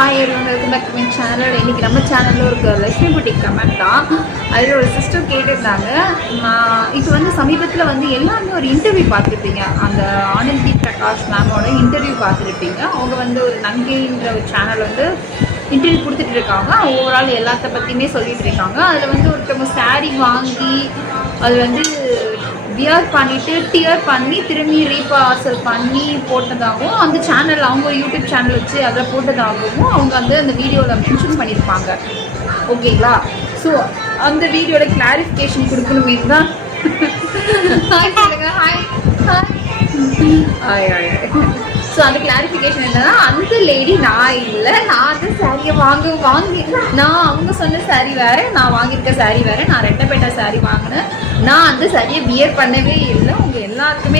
Hi everyone, welcome back to my channel. இன்றைக்கி நம்ம சேனலில் ஒரு லக்ஷ்மி புட்டிக் கமெண்ட் தான். அதில் ஒரு சிஸ்டர் கேட்டிருந்தாங்க. இப்போ வந்து சமீபத்தில் வந்து எல்லாருமே ஒரு இன்டர்வியூ பார்த்துருப்பீங்க. அந்த ஆனந்தி பிரகாஷ் மேமோட இன்டர்வியூ பார்த்துருப்பீங்க. அவங்க வந்து ஒரு நங்கைன்ற ஒரு சேனல் வந்து இன்டர்வியூ கொடுத்துட்டு இருக்காங்க. ஓவரால் எல்லாத்த பற்றியுமே சொல்லிட்டு இருக்காங்க. அதில் வந்து ஒருத்தவங்க சாரீ வாங்கி அது வந்து வியர் பண்ணிவிட்டு டியர் பண்ணி திரும்பி ரீபார்சல் பண்ணி போட்டதாகவும் அந்த சேனல் அவங்க யூடியூப் சேனல் வச்சு அதில் போட்டதாகவும் அவங்க வந்து அந்த வீடியோவில் மென்ஷன் பண்ணியிருப்பாங்க. ஓகேங்களா? ஸோ அந்த வீடியோட கிளாரிஃபிகேஷன் கொடுக்கணுமே தான். ஹாய் சொல்லுங்க. Hi hi hi hi. So அந்த கிளாரிஃபிகேஷன் என்னன்னா, அந்த லேடி நான் இல்லை, நான் அந்த சாரியை வாங்கி நான் அவங்க சொன்ன சாரீ வேறு, நான் வாங்கியிருக்க சாரீ வேறு. நான் ரெட்டப்பேட்டா சாரீ வாங்கினேன். நான் அந்த சாரியை வியர் பண்ணவே இல்லை. உங்கள் எல்லாருக்குமே